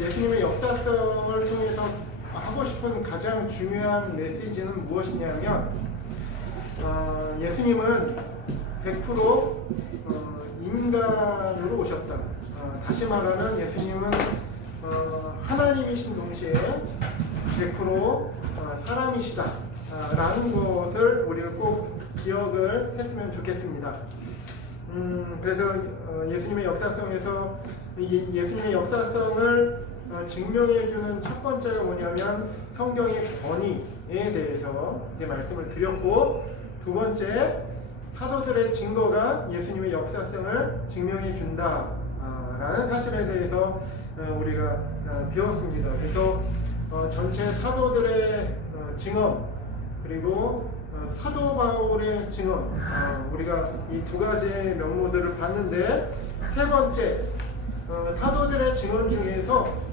예수님의 역사성을 통해서 하고 싶은 가장 중요한 메시지는 무엇이냐면 예수님은 100% 인간으로 오셨다. 다시 말하면 예수님은 하나님이신 동시에 100% 사람이시다 라는 것을 우리가 꼭 기억을 했으면 좋겠습니다. 그래서 예수님의 역사성에서 예수님의 역사성을 증명해주는 첫 번째가 뭐냐면 성경의 권위에 대해서 이제 말씀을 드렸고, 두 번째 사도들의 증거가 예수님의 역사성을 증명해준다 라는 사실에 대해서 우리가 배웠습니다. 그래서 전체 사도들의 증언 그리고 사도 바울의 증언, 우리가 이 두 가지의 면모들을 봤는데, 세 번째 사도들의 증언 중에서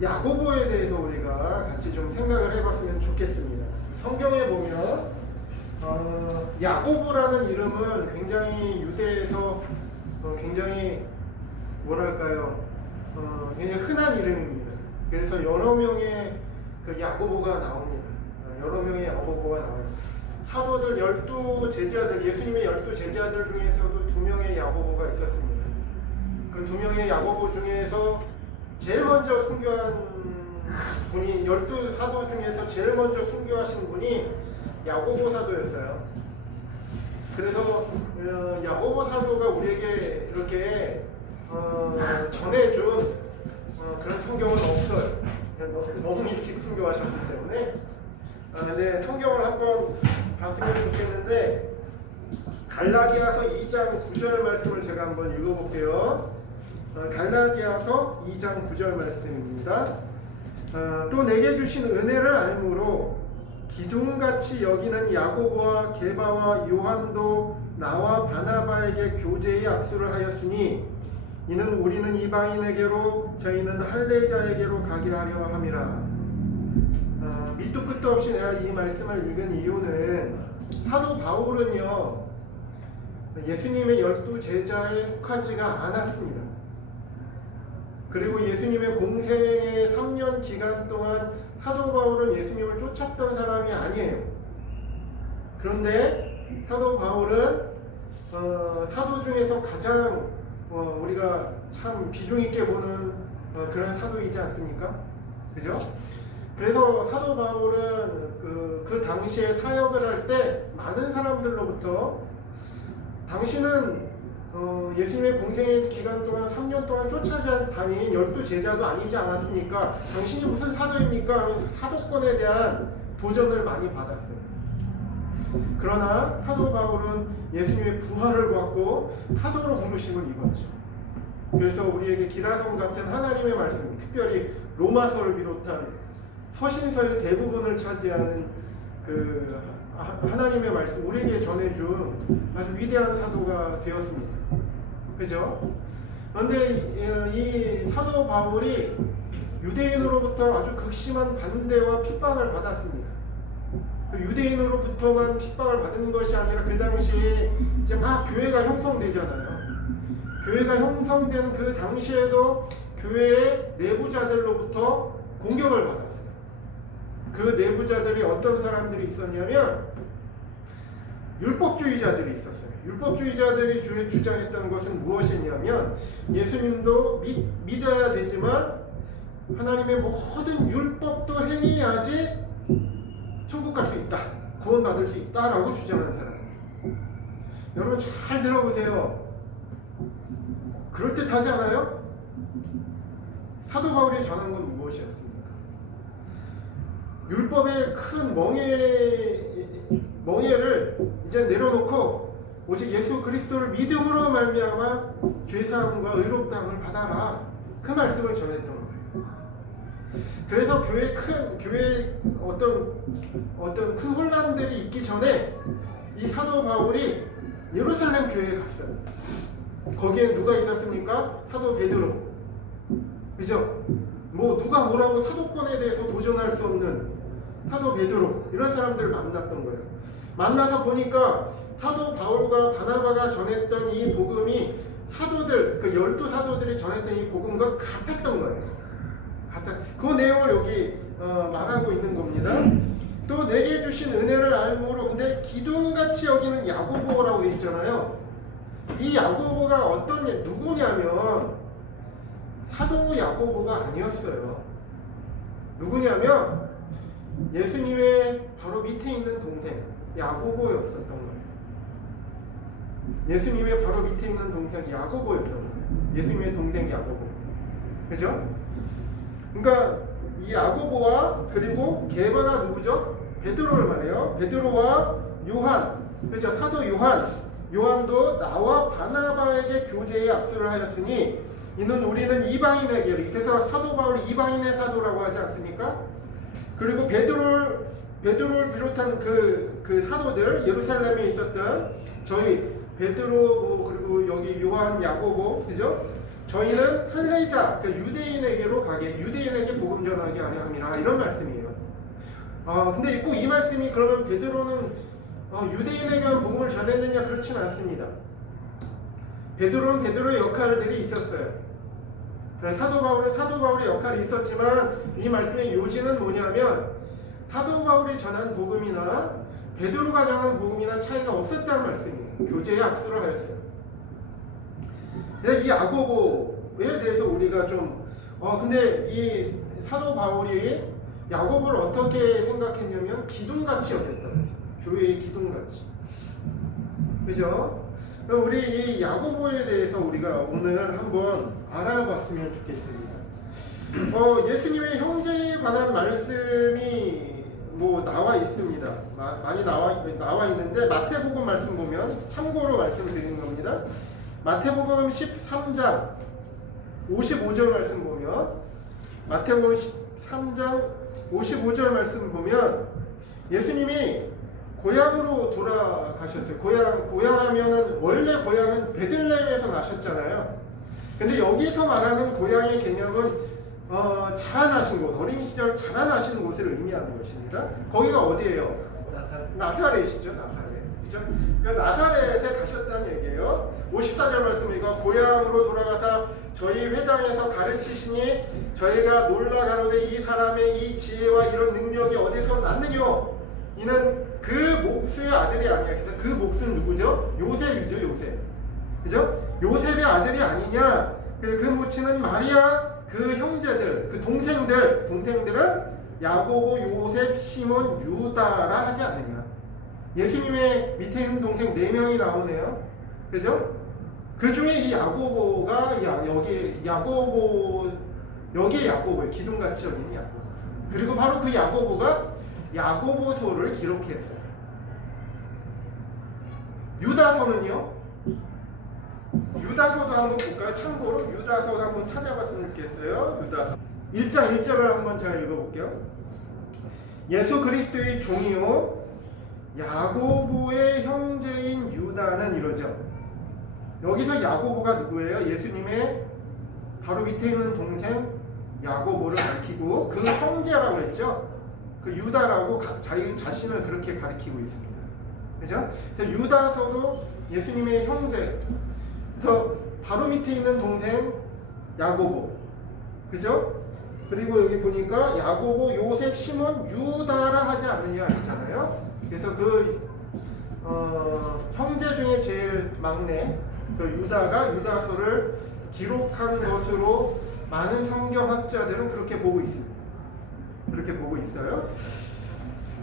야고보에 대해서 우리가 같이 좀 생각을 해봤으면 좋겠습니다. 성경에 보면 야고보라는 이름은 굉장히 유대에서 굉장히 뭐랄까요, 굉장히 흔한 이름입니다. 그래서 여러 명의 그 야고보가 나옵니다. 여러 명의 야고보가 나와요. 사도들 12제자들, 예수님의 12제자들 중에서도 2명의 야고보가 있었습니다. 그 2명의 야고보 중에서 제일 먼저 순교한 분이, 12사도 중에서 제일 먼저 순교하신 분이 야고보 사도였어요. 그래서 야고보 사도가 우리에게 이렇게 전해준 그런 성경은 없어요. 너무 일찍 순교하셨기 때문에. 근데 성경을 한번 봤으면 좋겠는데, 갈라디아서 2장 9절 말씀을 제가 한번 읽어볼게요. 갈라디아서 2장 9절 말씀입니다. 또 내게 주신 은혜를 알므로 기둥같이 여기는 야고보와 게바와 요한도 나와 바나바에게 교제의 악수를 하였으니 이는 우리는 이방인에게로 저희는 할례자에게로 가게 하려 함이라. 밑도 끝도 없이 내가 이 말씀을 읽은 이유는, 사도 바울은요 예수님의 12제자에 속하지가 않았습니다. 그리고 예수님의 공생의 3년 기간 동안 사도 바울은 예수님을 쫓았던 사람이 아니에요. 그런데 사도 바울은 사도 중에서 가장 우리가 참 비중 있게 보는 그런 사도이지 않습니까? 그죠? 그래서 사도 바울은 그 당시에 사역을 할 때 많은 사람들로부터 당신은 예수님의 공생의 기간 동안 3년 동안 쫓아다닌 12제자도 아니지 않았습니까? 당신이 무슨 사도입니까? 하면서 사도권에 대한 도전을 많이 받았어요. 그러나 사도 바울은 예수님의 부활을 받고 사도로 부르심을 입었죠. 그래서 우리에게 기라성 같은 하나님의 말씀, 특별히 로마서를 비롯한 서신서의 대부분을 차지하는 그 하나님의 말씀, 우리에게 전해준 아주 위대한 사도가 되었습니다. 그죠? 그런데 이 사도 바울이 유대인으로부터 아주 극심한 반대와 핍박을 받았습니다. 그 유대인으로부터만 핍박을 받은 것이 아니라 그 당시에 이제 막 교회가 형성되잖아요. 교회가 형성되는 그 당시에도 교회의 내부자들로부터 공격을 받았어요. 그 내부자들이 어떤 사람들이 있었냐면 율법주의자들이 있었어요. 율법주의자들이 주장했던 것은 무엇이냐면, 예수님도 믿어야 되지만 하나님의 모든 율법도 행해야지 천국 갈 수 있다, 구원받을 수 있다라고 주장하는 사람이에요. 여러분 잘 들어보세요. 그럴듯하지 않아요? 사도 바울이 전한 건 무엇이었습니까? 율법의 큰 멍에를 이제 내려놓고 오직 예수 그리스도를 믿음으로 말미암아 죄사함과 의롭다함을 받아라, 그 말씀을 전했던 거예요. 그래서 교회에 어떤 큰 혼란들이 있기 전에 이 사도 바울이 예루살렘 교회에 갔어요. 거기에 누가 있었습니까? 사도 베드로. 그죠? 누가 뭐라고 사도권에 대해서 도전할 수 없는 사도 베드로, 이런 사람들을 만났던 거예요. 만나서 보니까 사도 바울과 바나바가 전했던 이 복음이 사도들, 그 12사도들이 전했던 이 복음과 같았던 거예요. 그 내용을 여기 말하고 있는 겁니다. 또 내게 주신 은혜를 알므로, 근데 기둥같이 여기는 야고보라고 되어 있잖아요. 이 야고보가 누구냐면 사도 야고보가 아니었어요. 누구냐면 예수님의 바로 밑에 있는 동생 야고보였었던 거예요. 예수님의 바로 밑에 있는 동생 야고보였던 거예요. 예수님의 동생 야고보. 그죠? 그러니까 이 야고보와 그리고 게바가 누구죠? 베드로를 말해요. 베드로와 요한, 그렇죠? 사도 요한도 나와 바나바에게 교제에 압수를 하였으니 이는 우리는 이방인에게, 그래서 사도 바울이 이방인의 사도라고 하지 않습니까? 그리고 베드로를 비롯한 그 사도들, 예루살렘에 있었던 저희 베드로, 그리고 여기 요한, 야고보, 그죠? 저희는 할례자, 그러니까 유대인에게 복음 전하게 하려 함이라, 이런 말씀이에요. 근데 꼭 이 말씀이 그러면 베드로는 유대인에게만 복음을 전했느냐? 그렇진 않습니다. 베드로는 베드로의 역할들이 있었어요. 사도 바울의 역할이 있었지만 이 말씀의 요지는 뭐냐면 사도 바울이 전한 복음이나 베드로가 전한 복음이나 차이가 없었다는 말씀이에요. 교제에 압수를 하였어요. 이 야고보에 대해서 우리가 좀 근데 이 사도 바울이 야고보를 어떻게 생각했냐면 기둥같이 여겼다고 했어요. 교회의 기둥같이. 그죠? 우리 이 야고보에 대해서 우리가 오늘 한번 알아봤으면 좋겠습니다. 예수님의 형제에 관한 말씀이 나와 있습니다. 많이 나와 있는데 마태복음 말씀 보면 참고로 말씀드리는 겁니다. 마태복음 13장 55절 말씀 보면 마태복음 13장 55절 말씀 보면 예수님이 고향으로 돌아가셨어요. 고향하면은 원래 고향은 베들레헴에서 나셨잖아요. 근데 여기서 말하는 고향의 개념은 자라나신 곳, 어린 시절 자라나신 곳을 의미하는 것입니다. 거기가 어디예요? 나사렛이죠. 그죠? 그러니까 나사렛에 가셨다는 얘기예요. 54절 말씀 이거 고향으로 돌아가사 저희 회당에서 가르치시니 저희가 놀라 가로되 이 사람의 이 지혜와 이런 능력이 어디서 났느냐? 이는 그 목수의 아들이 아니야. 그래서 그 목수는 누구죠? 요셉이죠. 요셉. 그죠? 요셉의 아들이 아니냐? 그 모친은 마리아, 그 형제들, 그 동생들은 야고보, 요셉, 시몬, 유다라 하지 않느냐? 예수님의 밑에 있는 동생 4명이 나오네요. 그죠? 그 중에 이 야고보가 여기에 야고보예요. 기둥같이 여기는 야고보. 그리고 바로 그 야고보가 야고보서를 기록했어요. 유다서는요? 유다서도 한번 볼까요? 참고로 유다서도 한번 찾아봤으면 좋겠어요. 유다서 1장 1절을 한번 잘 읽어볼게요. 예수 그리스도의 종이요 야고보의 형제인 유다는 이러죠. 여기서 야고보가 누구예요? 예수님의 바로 밑에 있는 동생 야고보를 가리키고 그 형제라고 했죠. 그 유다라고 자기 자신을 그렇게 가리키고 있습니다. 그죠? 그래서 유다서도 예수님의 형제. 그래서 바로 밑에 있는 동생 야고보. 그죠? 그리고 여기 보니까 야고보, 요셉, 시몬, 유다라 하지 않느냐 했잖아요. 그래서 그 형제 중에 제일 막내 그 유다가 유다서를 기록한 것으로 많은 성경학자들은 그렇게 보고 있습니다. 그렇게 보고 있어요.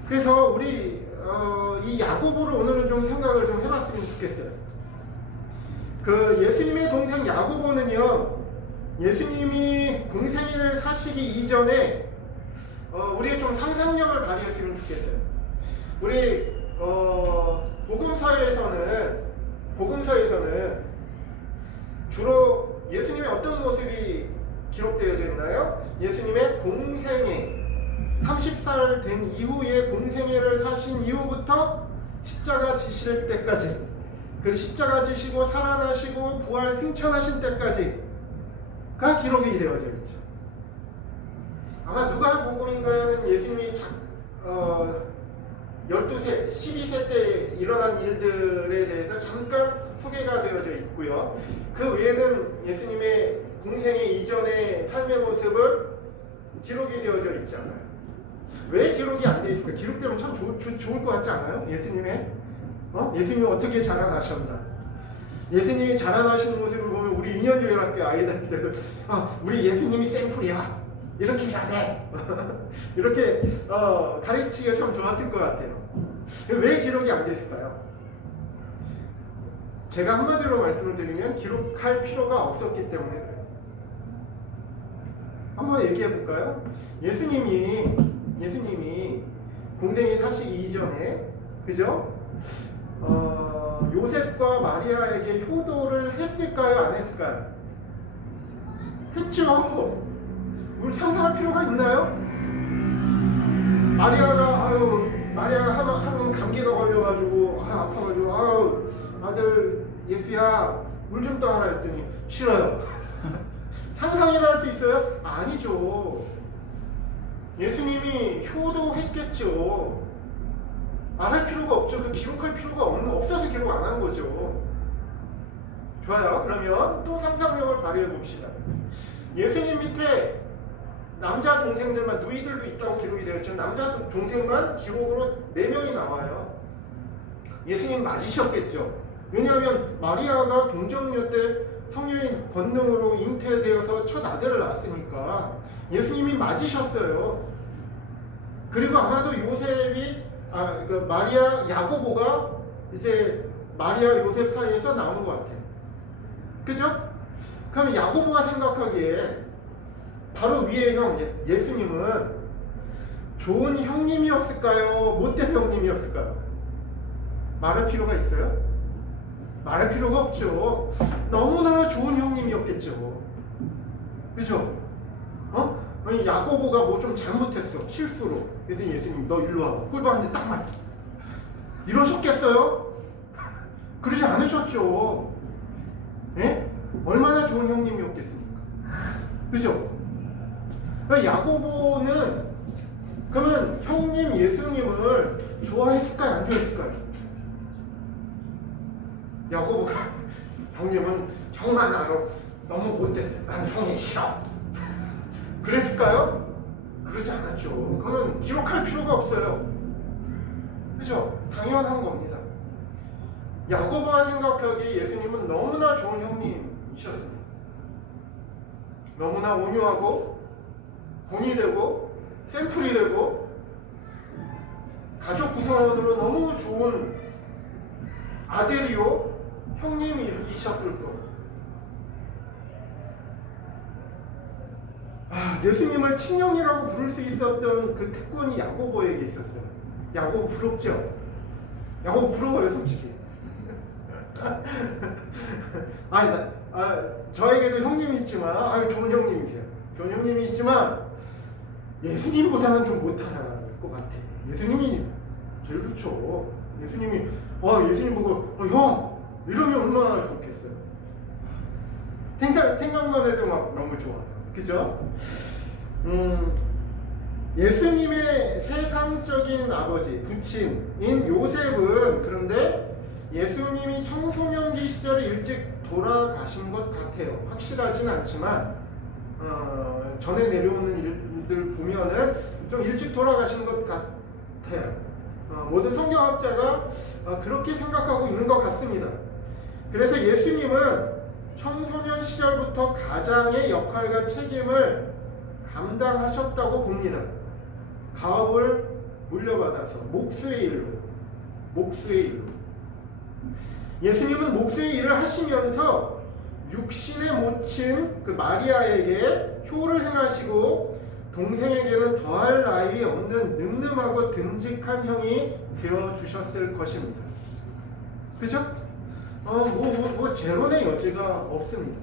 그래서 우리 이 야고보를 오늘은 좀 생각을 좀 해봤으면 좋겠어요. 그 예수님의 동생 야고보는요, 예수님이 공생애를 사시기 이전에 우리가 좀 상상력을 발휘했으면 좋겠어요. 우리 복음서에서는 주로 예수님의 어떤 모습이 기록되어져 있나요? 예수님의 공생애, 30살 된 이후에 공생애를 사신 이후부터 십자가 지실 때까지, 그 십자가 지시고 살아나시고 부활 승천하신 때까지가 기록이 되어져 있죠. 아마 누가복음인가에는 예수님이 12세, 12세 때 일어난 일들에 대해서 잠깐 소개가 되어져 있고요. 그 외에는 예수님의 공생의 이전의 삶의 모습은 기록이 되어져 있지 않아요. 왜 기록이 안 되어 있을까? 기록되면 참 좋을 것 같지 않아요? 예수님이 어떻게 자라나셨나? 예수님이 자라나시는 모습을 보면 우리 유년교회학교 아이들한테도 우리 예수님이 샘플이야. 이렇게 해야 돼. 이렇게 가르치기가 참 좋았을 것 같아요. 왜 기록이 안 됐을까요? 제가 한마디로 말씀을 드리면 기록할 필요가 없었기 때문에 그래요. 한번 얘기해 볼까요? 예수님이 공생에 사시기 이전에, 그죠? 요셉과 마리아에게 효도를 했을까요? 안 했을까요? 했죠. 우리 상상할 필요가 있나요? 마리아가 하루 감기가 걸려가지고 아파가지고 아들 예수야 물 좀 떠와라 했더니 싫어요. 상상이나 할 수 있어요? 아니죠. 예수님이 효도했겠죠. 말할 필요가 없죠. 그 기록할 필요가 없어서 기록 안 한 거죠. 좋아요. 그러면 또 상상력을 발휘해 봅시다. 예수님 밑에 남자 동생들만, 누이들도 있다고 기록이 되었죠. 남자 동생만 기록으로 4명이 나와요. 예수님 맞으셨겠죠. 왜냐하면 마리아가 동정녀 때 성령의 권능으로 잉태되어서 첫 아들을 낳았으니까 예수님이 맞으셨어요. 그리고 아마도 요셉이 마리아 야고보가 이제 마리아 요셉 사이에서 나온 것 같아요. 그죠? 그럼 야고보가 생각하기에 바로 위의 형 예수님은 좋은 형님이었을까요? 못된 형님이었을까요? 말할 필요가 있어요? 말할 필요가 없죠. 너무나 좋은 형님이었겠죠. 그죠? 아니 야고보가 뭐 좀 잘못했어. 실수로. 그랬더니 예수님 너 일로 와봐. 꿀밤한테 딱 맞. 이러셨겠어요? 그러지 않으셨죠. 예? 얼마나 좋은 형님이었겠습니까? 그죠? 야고보는 그러면 형님 예수님을 좋아했을까요? 안 좋아했을까요? 야고보가 형님은 형만 알아. 너무 못됐어. 난 형이 싫어. 그랬을까요? 그러지 않았죠. 그거는 기록할 필요가 없어요. 그죠? 당연한 겁니다. 야고보가 생각하기에 예수님은 너무나 좋은 형님이셨습니다. 너무나 온유하고 본이 되고 샘플이 되고 가족 구성원으로 너무 좋은 아들이요 형님이셨을 거. 예수님을 친형이라고 부를 수 있었던 그 특권이 야고보에게 있었어요. 야고보 부럽죠? 야고보 부러워요, 솔직히. 저에게도 형님이 있지만, 좋은 형님이세요. 좋은 형님이시지만, 예수님보다는 좀 못할 것 같아. 예수님이 제일 좋죠. 예수님 보고, 형! 이러면 얼마나 좋겠어요. 생각만 해도 막 너무 좋아요. 그죠? 예수님의 세상적인 아버지, 부친인 요셉은 그런데 예수님이 청소년기 시절에 일찍 돌아가신 것 같아요. 확실하진 않지만 전에 내려오는 일들 보면은 좀 일찍 돌아가신 것 같아요. 모든 성경학자가 그렇게 생각하고 있는 것 같습니다. 그래서 예수님은 청소년 시절부터 가장의 역할과 책임을 감당하셨다고 봅니다. 가업을 물려받아서 목수의 일로. 예수님은 목수의 일을 하시면서 육신의 모친 그 마리아에게 효를 행하시고 동생에게는 더할 나위 없는 늠름하고 듬직한 형이 되어 주셨을 것입니다. 그죠? 제로의 여지가 없습니다.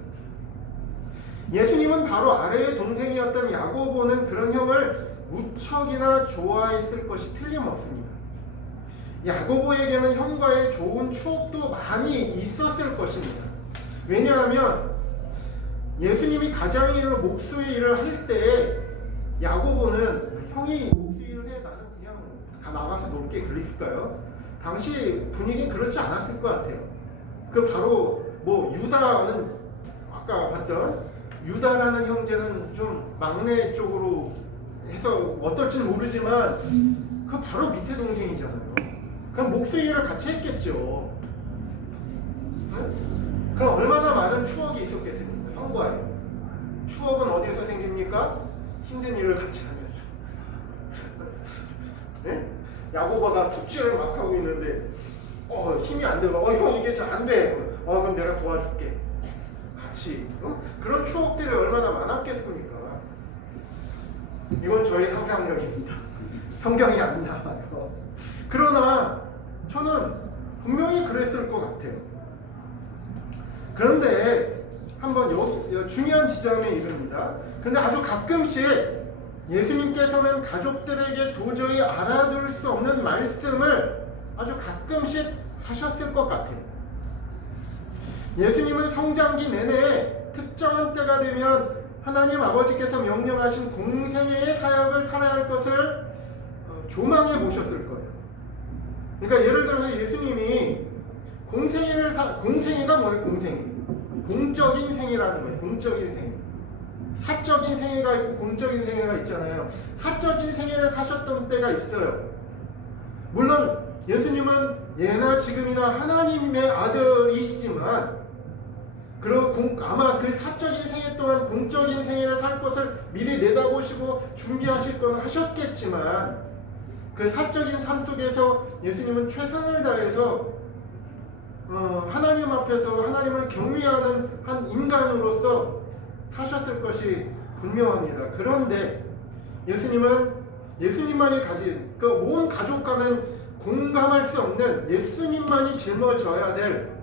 예수님은 바로 아래의 동생이었던 야고보는 그런 형을 무척이나 좋아했을 것이 틀림없습니다. 야고보에게는 형과의 좋은 추억도 많이 있었을 것입니다. 왜냐하면 예수님이 가장의 일로 목수의 일을 할 때 야고보는 형이 목수 일을 해 나는 그냥 나가서 놀게 그랬을까요? 당시 분위기는 그렇지 않았을 것 같아요. 그 바로 뭐 유다는 아까 봤던 유다라는 형제는 좀 막내 쪽으로 해서 어떨지는 모르지만 그 바로 밑에 동생이잖아요. 그럼 목수일을 같이 했겠죠. 응? 그럼 얼마나 많은 추억이 있었겠습니까? 형과의 추억은 어디에서 생깁니까? 힘든 일을 같이 하면서. 네? 야고보가 톱질을 막 하고 있는데 힘이 안 들어. 형 이게 잘 안 돼. 그럼 내가 도와줄게. 같이. 그런 추억들이 얼마나 많았겠습니까? 이건 저의 상상력입니다. 성경이 안 나와요. 그러나 저는 분명히 그랬을 것 같아요. 그런데 한번 여기 중요한 지점에 이릅니다. 근데 아주 가끔씩 예수님께서는 가족들에게 도저히 알아들을 수 없는 말씀을 아주 가끔씩 하셨을 것 같아요. 예수님은 성장기 내내 특정한 때가 되면 하나님 아버지께서 명령하신 공생애의 사역을 살아야 할 것을 조망해 보셨을 거예요. 그러니까 예를 들어서 예수님이 공생애가 뭐예요? 공생애. 공적인 생애라는 거예요. 공적인 생애. 사적인 생애가 있고 공적인 생애가 있잖아요. 사적인 생애를 사셨던 때가 있어요. 물론 예수님은 예나 지금이나 하나님의 아들이시지만 아마 그 사적인 생애 또한 공적인 생애를 살 것을 미리 내다보시고 준비하실 건 하셨겠지만 그 사적인 삶 속에서 예수님은 최선을 다해서 하나님 앞에서 하나님을 경외하는 한 인간으로서 사셨을 것이 분명합니다. 그런데 예수님은 예수님만이 가진 그 온 가족과는 공감할 수 없는 예수님만이 짊어져야 될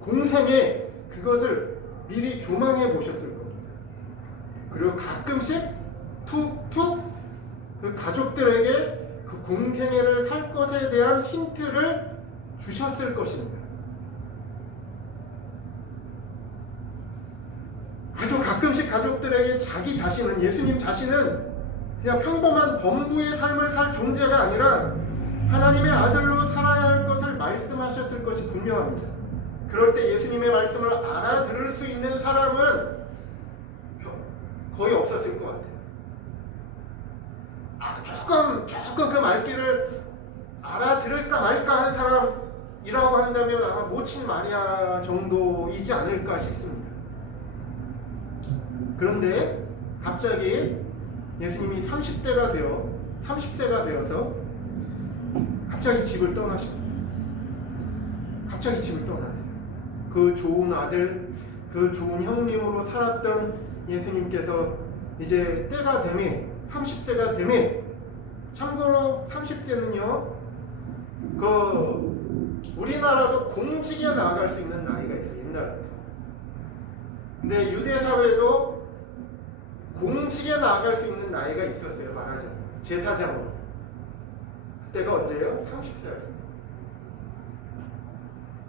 공생애 그것을 미리 조망해 보셨을 겁니다. 그리고 가끔씩 툭툭 그 가족들에게 그 공생애를 살 것에 대한 힌트를 주셨을 것입니다. 아주 가끔씩 가족들에게 자기 자신은 예수님 자신은 그냥 평범한 범부의 삶을 살 존재가 아니라 하나님의 아들로 살아야 할 것을 말씀하셨을 것이 분명합니다. 그럴 때 예수님의 말씀을 알아들을 수 있는 사람은 거의 없었을 것 같아요. 조금 그 말귀를 알아들을까 말까 한 사람이라고 한다면 아마 모친 마리아 정도이지 않을까 싶습니다. 그런데 갑자기 예수님이 30세가 되어서 갑자기 집을 떠나십니다. 갑자기 집을 떠나세요. 그 좋은 아들, 그 좋은 형님으로 살았던 예수님께서 이제 때가 되매 30세가 되매 참고로 30세는요 그 우리나라도 공직에 나아갈 수 있는 나이가 있어요. 옛날부터. 근데 유대 사회도 공직에 나아갈 수 있는 나이가 있었어요. 말하자면 제사장으로. 그때가 언제예요? 30세였어요.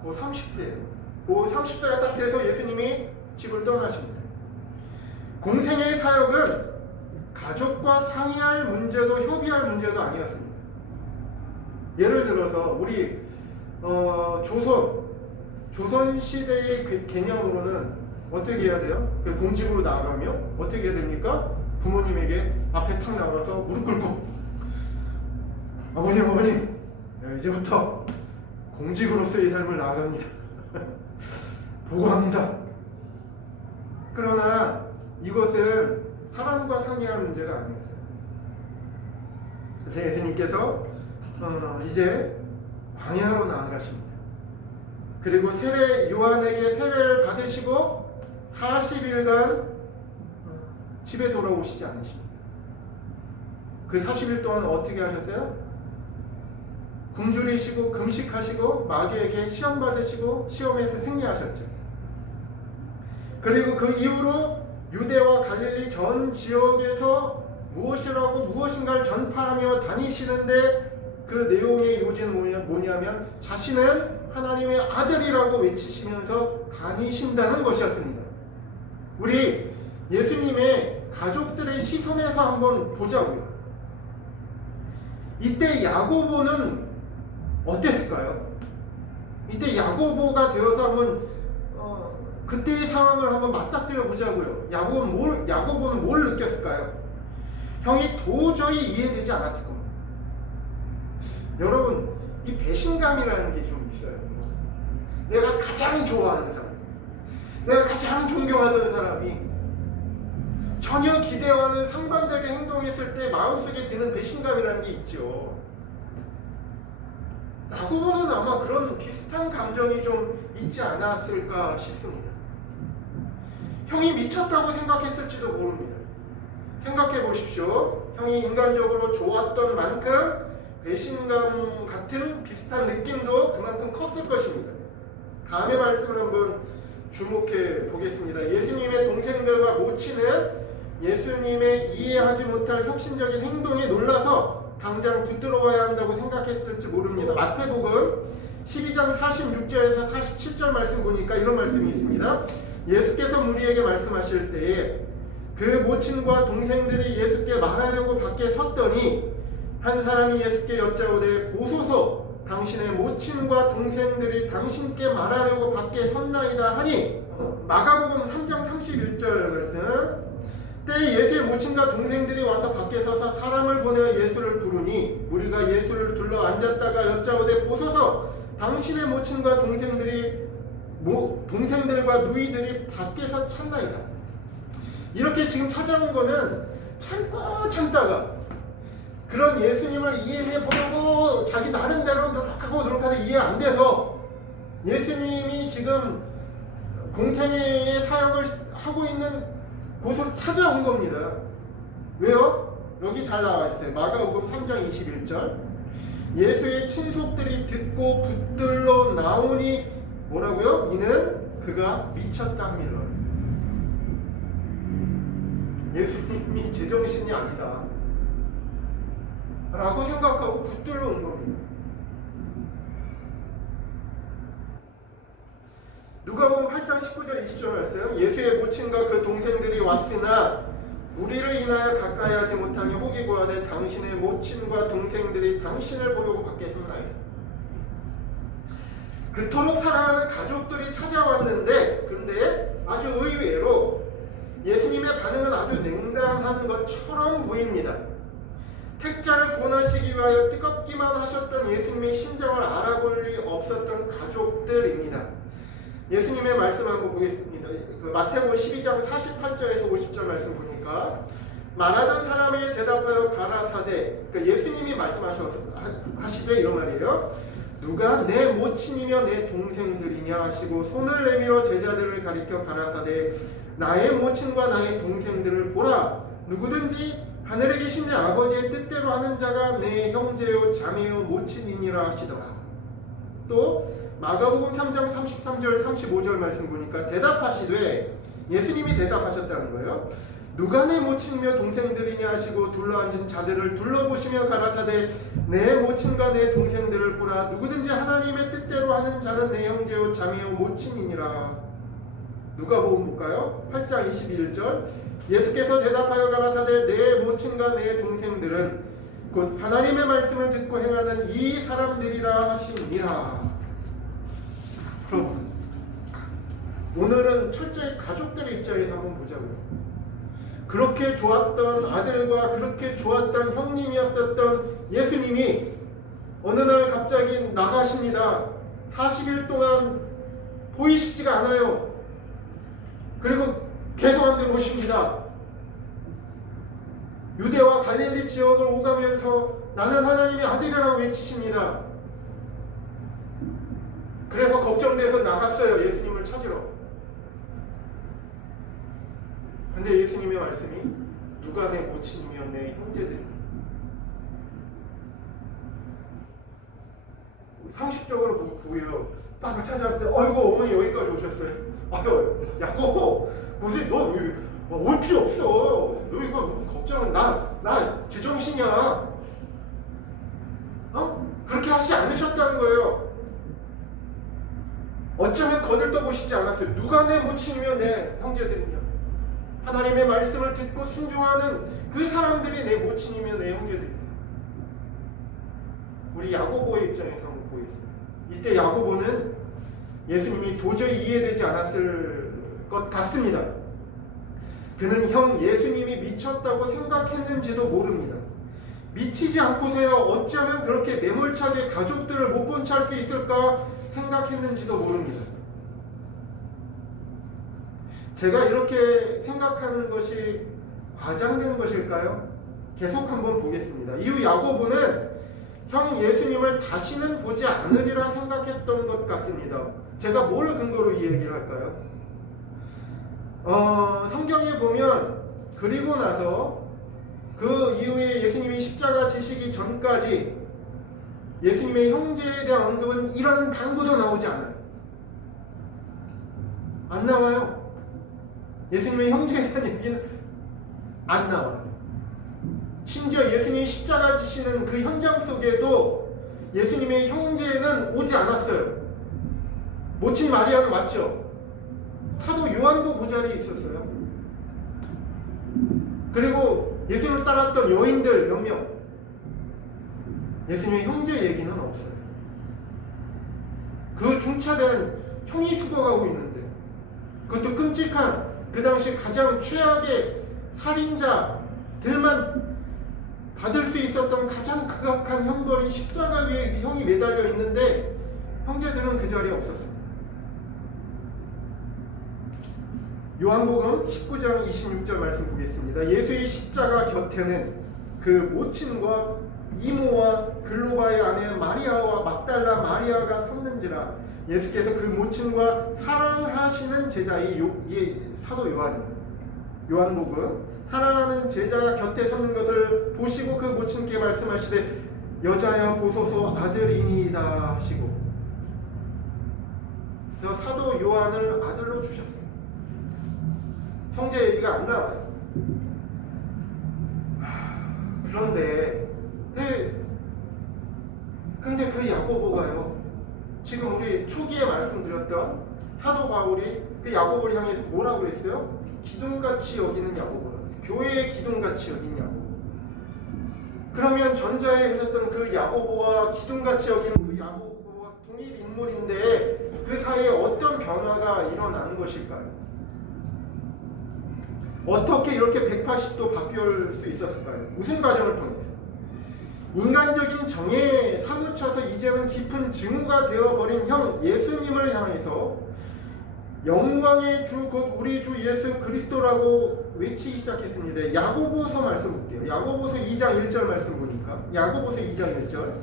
그 30세예요. 그 30세가 딱 돼서 예수님이 집을 떠나십니다. 공생애의 사역은 가족과 상의할 문제도 협의할 문제도 아니었습니다. 예를 들어서 우리 조선 시대의 개념으로는 어떻게 해야 돼요? 그 공직으로 나가면 어떻게 해야 됩니까? 부모님에게 앞에 탁 나가서 무릎 꿇고 어머님 이제부터 공직으로서의 삶을 나아갑니다. 보고합니다. 그러나 이것은 사람과 상의할 문제가 아니었어요. 그래서 예수님께서 이제 광야로 나아가십니다. 그리고 요한에게 세례를 받으시고 40일간 집에 돌아오시지 않으십니다. 그 40일 동안 어떻게 하셨어요? 굶주리시고 금식하시고 마귀에게 시험 받으시고 시험에서 승리하셨죠. 그리고 그 이후로 유대와 갈릴리 전 지역에서 무엇인가를 전파하며 다니시는데 그 내용의 요지는 뭐냐면 자신은 하나님의 아들이라고 외치시면서 다니신다는 것이었습니다. 우리 예수님의 가족들의 시선에서 한번 보자고요. 이때 야고보는 어땠을까요? 이때 야고보가 되어서 한번 그때의 상황을 한번 맞닥뜨려 보자고요. 야고보는 뭘 느꼈을까요? 형이 도저히 이해되지 않았을 겁니다. 여러분, 이 배신감이라는 게 좀 있어요. 내가 가장 좋아하는 사람, 내가 가장 존경하던 사람이 전혀 기대와는 상반되게 행동했을 때 마음속에 드는 배신감이라는 게 있죠. 야고보는 아마 그런 비슷한 감정이 좀 있지 않았을까 싶습니다. 형이 미쳤다고 생각했을지도 모릅니다. 생각해 보십시오. 형이 인간적으로 좋았던 만큼 배신감 같은 비슷한 느낌도 그만큼 컸을 것입니다. 다음의 말씀을 한번 주목해 보겠습니다. 예수님의 동생들과 모친은 예수님의 이해하지 못할 혁신적인 행동에 놀라서 당장 붙들어와야 한다고 생각했을지 모릅니다. 마태복음 12장 46절에서 47절 말씀 보니까 이런 말씀이 있습니다. 예수께서 무리에게 말씀하실 때에 그 모친과 동생들이 예수께 말하려고 밖에 섰더니 한 사람이 예수께 여짜오되 보소서 당신의 모친과 동생들이 당신께 말하려고 밖에 섰나이다 하니 마가복음 3장 31절 말씀 때에 예수의 모친과 동생들이 와서 밖에 서서 사람을 보내어 예수를 부르니 무리가 예수를 둘러 앉았다가 여짜오되 보소서 당신의 모친과 동생들과 누이들이 밖에서 찾나이다. 이렇게 지금 찾아온 거는 참고 참다가 그런 예수님을 이해해 보려고 자기 나름대로 노력하고 이해 안 돼서 예수님이 지금 공생애의 사역을 하고 있는 곳을 찾아온 겁니다. 왜요? 여기 잘 나와 있어요. 마가복음 3장 21절. 예수의 친속들이 듣고 붙들러 나오니 뭐라고요? 이는 그가 미쳤다 함이라. 예수님이 제정신이 아니다 라고 생각하고 붙들러 온 겁니다. 누가복음 8장 19절 20절 말씀 예수의 모친과 그 동생들이 왔으나 무리를 인하여 가까이 하지 못하니 혹이 구하되 당신의 모친과 동생들이 당신을 보려고 밖에 섰나이다. 그토록 사랑하는 가족들이 찾아왔는데 그런데 아주 의외로 예수님의 반응은 아주 냉담한 것처럼 보입니다. 택자를 구원하시기 위하여 뜨겁기만 하셨던 예수님의 심정을 알아볼 리 없었던 가족들입니다. 예수님의 말씀 한번 보겠습니다. 마태복음 12장 48절에서 50절 말씀 보니까 말하던 사람에게 대답하여 가라사대, 그러니까 예수님이 말씀하시되 이런 말이에요. 누가 내 모친이며 내 동생들이냐 하시고 손을 내밀어 제자들을 가리켜 가라사대 나의 모친과 나의 동생들을 보라. 누구든지 하늘에 계신 내 아버지의 뜻대로 하는 자가 내 형제요 자매요 모친이니라 하시더라. 또 마가복음 3장 33절 35절 말씀 보니까 대답하시되 예수님이 대답하셨다는 거예요. 누가 내 모친이며 동생들이냐 하시고 둘러앉은 자들을 둘러보시며 가라사대 내 모친과 내 동생들을 보라. 누구든지 하나님의 뜻대로 하는 자는 내 형제요 자매요 모친이니라. 누가복음 볼까요? 8장 21절 예수께서 대답하여 가라사대 내 모친과 내 동생들은 곧 하나님의 말씀을 듣고 행하는 이 사람들이라 하시니라. 여러분, 오늘은 철저히 가족들의 입장에서 한번 보자고요. 그렇게 좋았던 아들과 그렇게 좋았던 형님이었던 예수님이 어느 날 갑자기 나가십니다. 40일 동안 보이시지가 않아요. 그리고 계속 안 들어오십니다. 유대와 갈릴리 지역을 오가면서 나는 하나님의 아들이라고 외치십니다. 그래서 걱정돼서 나갔어요. 예수님을 찾으러. 근데 예수님의 말씀이 누가 내 모친이며 내 형제들이냐. 상식적으로 보고요. 딱 찾아왔어요. 아이고 어머니 여기까지 오셨어요. 아유 야고 무슨 너 올 필요 없어. 너 이거 걱정은 나 제정신이야. 그렇게 하시지 않으셨다는 거예요. 어쩌면 거들떠보시지 않았어요. 누가 내 모친이며 내 형제들이냐. 하나님의 말씀을 듣고 순종하는 그 사람들이 내 모친이며 내 형제들이다. 우리 야고보의 입장에서 한번 보겠습니다. 이때 야고보는 예수님이 도저히 이해되지 않았을 것 같습니다. 그는 형 예수님이 미쳤다고 생각했는지도 모릅니다. 미치지 않고서야 어찌하면 그렇게 매몰차게 가족들을 못 본 채 할 수 있을까 생각했는지도 모릅니다. 제가 이렇게 생각하는 것이 과장된 것일까요? 계속 한번 보겠습니다. 이후 야고보는 형 예수님을 다시는 보지 않으리라 생각했던 것 같습니다. 제가 뭘 근거로 이 얘기를 할까요? 성경에 보면 그리고 나서 그 이후에 예수님이 십자가 지시기 전까지 예수님의 형제에 대한 언급은 이런 방구도 나오지 않아요. 안 나와요. 예수님의 형제에 대한 얘기는 안 나와요. 심지어 예수님이 십자가 지시는 그 현장 속에도 예수님의 형제는 오지 않았어요. 모친 마리아는 왔죠. 사도 요한도 그 자리에 있었어요. 그리고 예수님을 따랐던 여인들 몇 명, 예수님의 형제 얘기는 없어요. 그 중차대한 형이 죽어가고 있는데, 그것도 끔찍한 그 당시 가장 최악의 살인자들만 받을 수 있었던 가장 극악한 형벌이 십자가 위에 형이 매달려 있는데 형제들은 그 자리에 없었습니다. 요한복음 19장 26절 말씀 보겠습니다. 예수의 십자가 곁에는 그 모친과 이모와 글로바의 아내 마리아와 막달라 마리아가 섰는지라. 예수께서 그 모친과 사랑하시는 제자의 사도 요한이에요. 요한복음 사랑하는 제자가 곁에 서는 것을 보시고 그 모친께 말씀하시되 여자여 보소서 아들이니이다 하시고, 그래서 사도 요한을 아들로 주셨어요. 형제 얘기가 안 나와요. 근데 그 야고보가요, 지금 우리 초기에 말씀드렸던 사도 바울이 그 야고보를 향해서 뭐라고 그랬어요? 기둥같이 여기는 야고보라. 교회의 기둥같이 여긴 야고보. 그러면 전자에 있었던 그 야고보와 기둥같이 여기는 그 야고보와 동일 인물인데 그 사이에 어떤 변화가 일어나는 것일까요? 어떻게 이렇게 180도 바뀔 수 있었을까요? 무슨 과정을 통해서? 인간적인 정에 사무쳐서 이제는 깊은 증오가 되어버린 형 예수님을 향해서 영광의 주 곧 우리 주 예수 그리스도라고 외치기 시작했습니다. 야고보서 말씀 볼게요. 야고보서 2장 1절 말씀 보니까 야고보서 2장 1절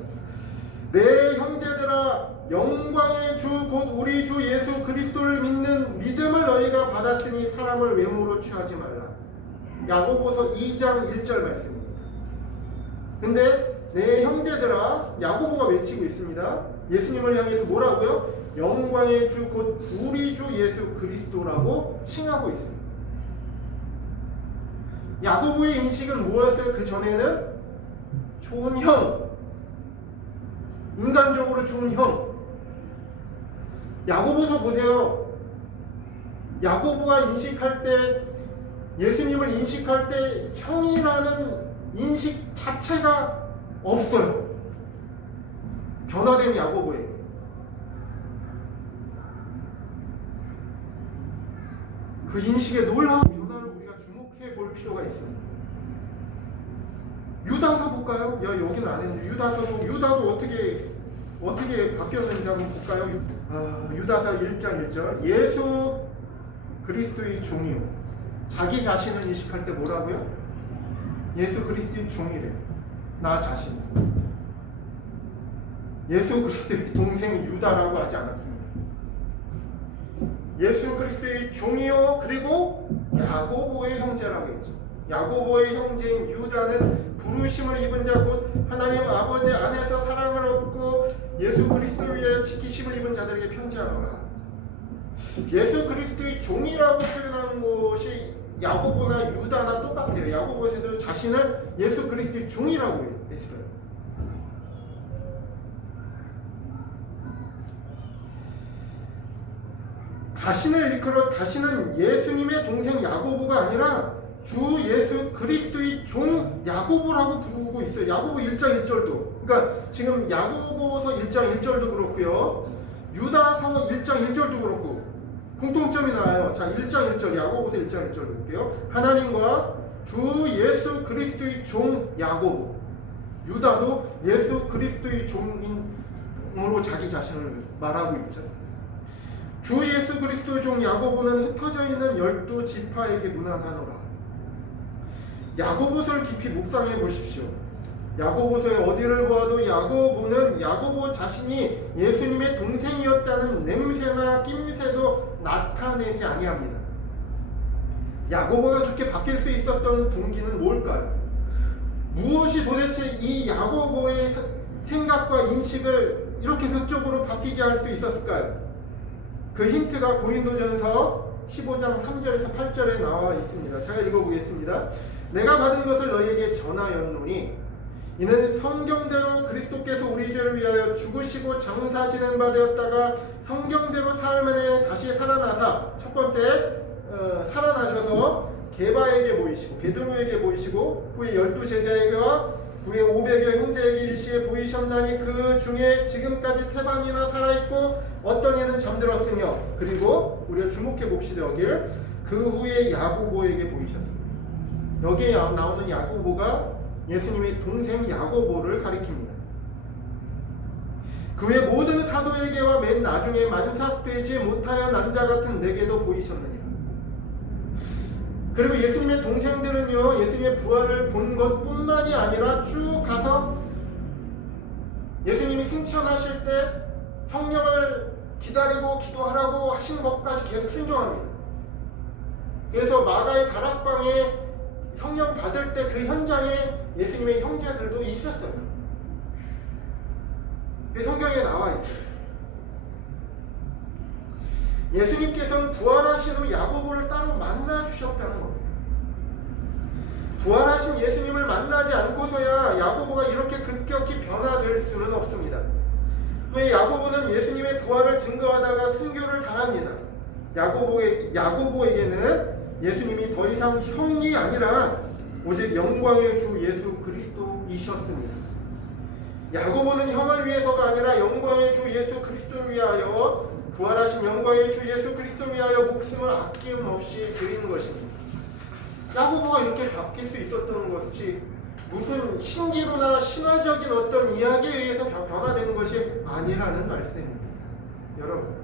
내 형제들아 영광의 주 곧 우리 주 예수 그리스도를 믿는 믿음을 너희가 받았으니 사람을 외모로 취하지 말라. 야고보서 2장 1절 말씀입니다. 근데 내 형제들아, 야고보가 외치고 있습니다. 예수님을 향해서 뭐라고요? 영광의 주 곧 우리 주 예수 그리스도라고 칭하고 있습니다. 야고보의 인식은 뭐였어요? 그 전에는 좋은 형, 인간적으로 좋은 형. 야고보서 보세요. 야고보가 인식할 때, 예수님을 인식할 때 형이라는 인식 자체가 없어요. 변화된 야고보에게. 그 인식의 놀라운 변화를 우리가 주목해 볼 필요가 있습니다. 유다서 볼까요? 여기는 안 했는데 유다도 어떻게 바뀌었는지 한번 볼까요? 유다서 1장 1절 예수 그리스도의 종이요. 자기 자신을 인식할 때 뭐라고요? 예수 그리스도의 종이래요. 나 자신. 예수 그리스도의 동생 유다라고 하지 않았습니다. 예수 그리스도의 종이요, 그리고 야고보의 형제라고 했죠. 야고보의 형제인 유다는 부르심을 입은 자 곧 하나님 아버지 안에서 사랑을 얻고 예수 그리스도 위에 지키심을 입은 자들에게 편지하노라. 예수 그리스도의 종이라고 표현하는 것이 야고보나 유다나 똑같아요. 야고보에서도 자신을 예수 그리스도의 종이라고 했어요. 자신을 일컬어 다시는 예수님의 동생 야고보가 아니라 주 예수 그리스도의 종 야고보라고 부르고 있어요. 야고보 1장 1절도. 그러니까 지금 야고보서 1장 1절도 그렇고요. 유다서 1장 1절도 그렇고 공통점이 나와요. 자, 1장 1절, 야고보서 1장 1절 볼게요. 하나님과 주 예수 그리스도의 종 야고보. 유다도 예수 그리스도의 종으로 자기 자신을 말하고 있죠. 주 예수 그리스도의 종 야고보는 흩어져 있는 12지파에게 문안하노라. 야고보서를 깊이 묵상해 보십시오. 야고보서의 어디를 보아도 야고보는 야고보 자신이 예수님의 동생이었다는 냄새나 낌새도 나타내지 아니합니다. 야고보가 그렇게 바뀔 수 있었던 동기는 뭘까요? 무엇이 도대체 이 야고보의 생각과 인식을 이렇게 극적으로 바뀌게 할 수 있었을까요? 그 힌트가 고린도전서 15장 3절에서 8절에 나와 있습니다. 제가 읽어보겠습니다. 내가 받은 것을 너희에게 전하였노니 이는 성경대로 그리스도께서 우리 죄를 위하여 죽으시고 장사 지낸 바 되었다가 성경대로 사흘 만에 다시 살아나사, 첫 번째 살아나셔서 게바에게 보이시고 베드로에게 보이시고 후에 12제자에게와 후에 500여 형제에게 일시에 보이셨나니 그 중에 지금까지 태반이나 살아있고 어떤 이는 잠들었으며, 그리고 우리가 주목해 봅시다. 여길 그 후에 야고보에게 보이셨습니다. 여기에 나오는 야고보가 예수님의 동생 야고보를 가리킵니다. 그 외 모든 사도에게와 맨 나중에 만삭되지 못하여 난 자 같은 내게도 보이셨느니라. 그리고 예수님의 동생들은요, 예수님의 부활을 본 것뿐만이 아니라 쭉 가서 예수님이 승천하실 때 성령을 기다리고 기도하라고 하신 것까지 계속 순종합니다. 그래서 마가의 다락방에 성령 받을 때 그 현장에 예수님의 형제들도 있었어요. 그 성경에 나와 있어요. 예수님께서는 부활하신 후 야고보를 따로 만나 주셨다는 겁니다. 부활하신 예수님을 만나지 않고서야 야고보가 이렇게 급격히 변화될 수는 없습니다. 후에 야고보는 예수님의 부활을 증거하다가 순교를 당합니다. 야고보에게는 예수님이 더 이상 형이 아니라 오직 영광의 주 예수 그리스도이셨습니다. 야고보는 형을 위해서가 아니라 영광의 주 예수 그리스도를 위하여, 부활하신 영광의 주 예수 그리스도를 위하여 목숨을 아낌없이 드리는 것입니다. 야고보가 이렇게 바뀔 수 있었던 것이 무슨 신기루나 신화적인 어떤 이야기에 의해서 변화되는 것이 아니라는 말씀입니다. 여러분,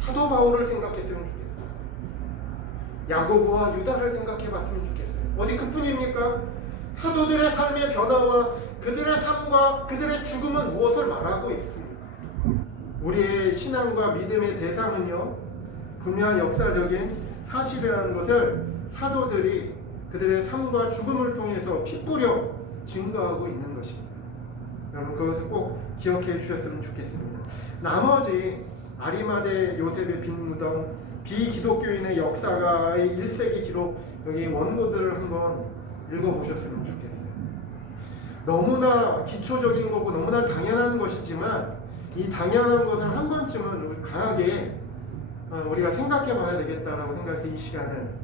사도 바울을 생각했으면 좋겠어요. 야고보와 유다를 생각해봤으면 좋겠어요. 어디 그뿐입니까? 사도들의 삶의 변화와 그들의 삶과 그들의 죽음은 무엇을 말하고 있습니까? 우리의 신앙과 믿음의 대상은요, 분명 역사적인 사실이라는 것을 사도들이 그들의 삶과 죽음을 통해서 피 뿌려 증거하고 있는 것입니다. 여러분, 그것을 꼭 기억해 주셨으면 좋겠습니다. 나머지 아리마대 요셉의 빈 무덤, 비기독교인의 역사가의 1세기 기록, 여기 원고들을 한번 읽어보셨으면 좋겠어요. 너무나 기초적인 거고 너무나 당연한 것이지만 이 당연한 것을 한 번쯤은 강하게 우리가 생각해 봐야 되겠다라고 생각해서 이 시간을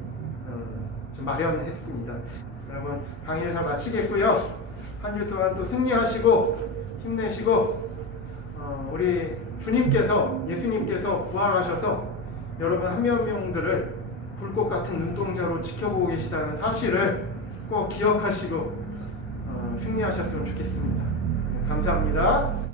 좀 마련했습니다. 여러분, 강의를 잘 마치겠고요. 한 주 동안 또 승리하시고 힘내시고 우리 주님께서, 예수님께서 부활하셔서 여러분 한 명 한 명들을 불꽃 같은 눈동자로 지켜보고 계시다는 사실을 꼭 기억하시고 승리하셨으면 좋겠습니다. 감사합니다.